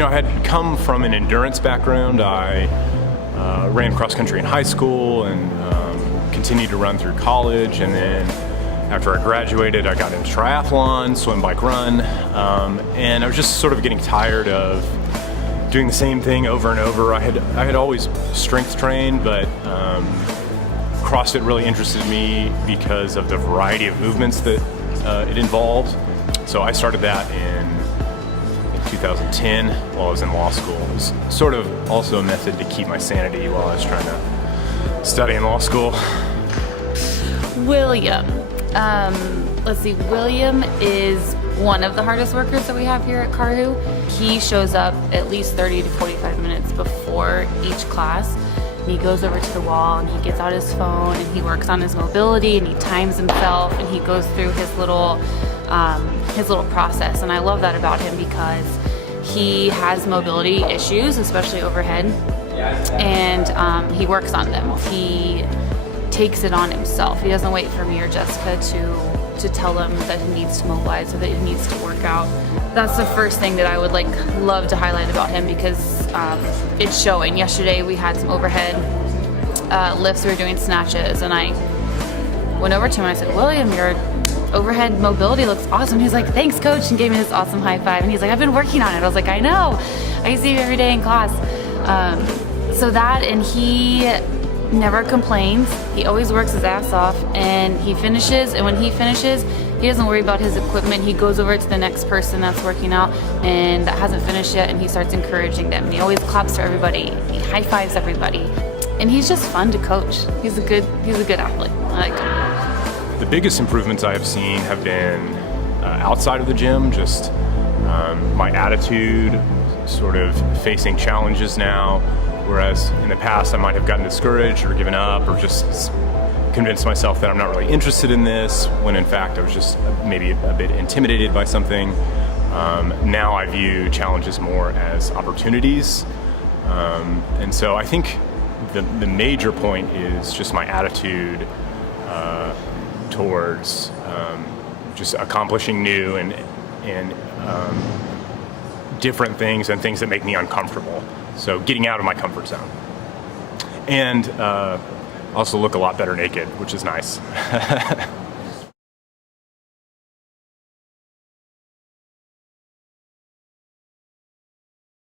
I had come from an endurance background. I ran cross country in high school and continued to run through college, and then after I graduated, I got into triathlon, swim, bike, run, and I was just sort of getting tired of doing the same thing over and over. I had always strength trained, but CrossFit really interested me because of the variety of movements that it involved. So I started that in 2010 while I was in law school. It was sort of also a method to keep my sanity while I was trying to study in law school. William. Let's see, William is one of the hardest workers that we have here at Karhu. He shows up at least 30 to 45 minutes before each class. He goes over to the wall and he gets out his phone and he works on his mobility and he times himself and he goes through his little process. And I love that about him because he has mobility issues, especially overhead, and he works on them. He takes it on himself. He doesn't wait for me or Jessica to tell him that he needs to mobilize or that he needs to work out. That's the first thing that I would love to highlight about him because it's showing. Yesterday we had some overhead lifts. We were doing snatches and I went over to him and I said, William, your overhead mobility looks awesome. He's like, thanks coach, and gave me this awesome high five. And he's like, I've been working on it. I was like, I know. I see you every day in class. So that, and he never complains. He always works his ass off and he finishes, and when he finishes, he doesn't worry about his equipment. He goes over to the next person that's working out and that hasn't finished yet, and he starts encouraging them. And he always claps for everybody. He high fives everybody. And he's just fun to coach. He's a good athlete. I like him. The biggest improvements I have seen have been outside of the gym, just my attitude, sort of facing challenges now. Whereas in the past I might have gotten discouraged or given up or just convinced myself that I'm not really interested in this, when in fact I was just maybe a bit intimidated by something. Now I view challenges more as opportunities. And so I think the major point is just my attitude towards just accomplishing new and different things and things that make me uncomfortable. So getting out of my comfort zone. And also look a lot better naked, which is nice.